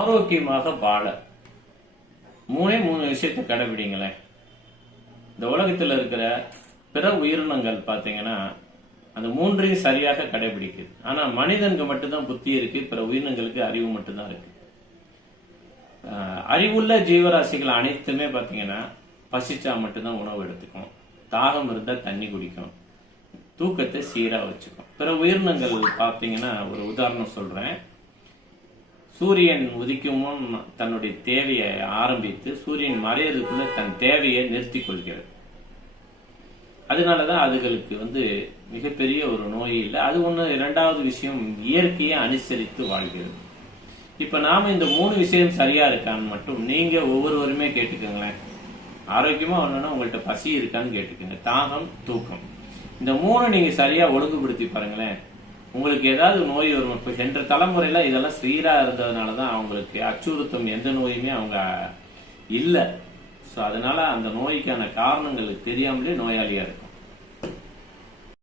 ஆரோக்கியமாக வாழ. மூணே மூணு விஷயத்தை கடைபிடிங்களேன். இந்த உலகத்தில் இருக்கிற பிற உயிரினங்கள் பார்த்தீங்கன்னா அந்த மூன்றையும் சரியாக கடைபிடிக்குது. ஆனா மனிதனுக்கு மட்டும்தான் புத்தி இருக்கு பிற உயிரினங்களுக்கு அறிவு மட்டும்தான் இருக்கு. அறிவுள்ள ஜீவராசிகள் அனைத்துமே பார்த்தீங்கன்னா பசிச்சா மட்டும்தான் உணவு எடுத்துக்கும். தாகம் இருந்தால் தண்ணி குடிக்கும். தூக்கத்தை சீராக வச்சுக்கும். பிற உயிரினங்கள் பார்த்தீங்கன்னா ஒரு உதாரணம் சொல்றேன். சூரியன் உதிக்கும் முன் தன்னுடைய தேவையை ஆரம்பித்து சூரியன் மறையறதுக்குள்ள தன் தேவையை நிறுத்தி கொள்கிறது. அதனாலதான் அதுகளுக்கு வந்து மிகப்பெரிய ஒரு நோய் இல்லை. அது ஒன்று இரண்டாவது விஷயம் இயற்கையை அனுசரித்து வாழ்கிறது. இப்ப நாம இந்த மூணு விஷயம் சரியா இருக்கான்னு மட்டும் நீங்க ஒவ்வொருவருமே கேட்டுக்கோங்களேன். ஆரோக்கியமா வரணும்னா உங்கள்ட்ட பசி இருக்கான்னு கேட்டுக்கோங்க. தாகம் தூக்கம். இந்த மூணு நீங்க சரியா ஒழுங்குபடுத்தி பாருங்களேன். உங்களுக்கு ஏதாவது நோய் வரும். இப்போ சென்ற தலைமுறையில் இதெல்லாம் ஸ்ரீராக இருந்ததுனால தான் அவங்களுக்கு அச்சுறுத்தும் எந்த நோயுமே அவங்க இல்லை. ஸோ அதனால அந்த நோய்க்கான காரணங்களுக்கு தெரியாமலே நோயாளியாக இருக்கும்.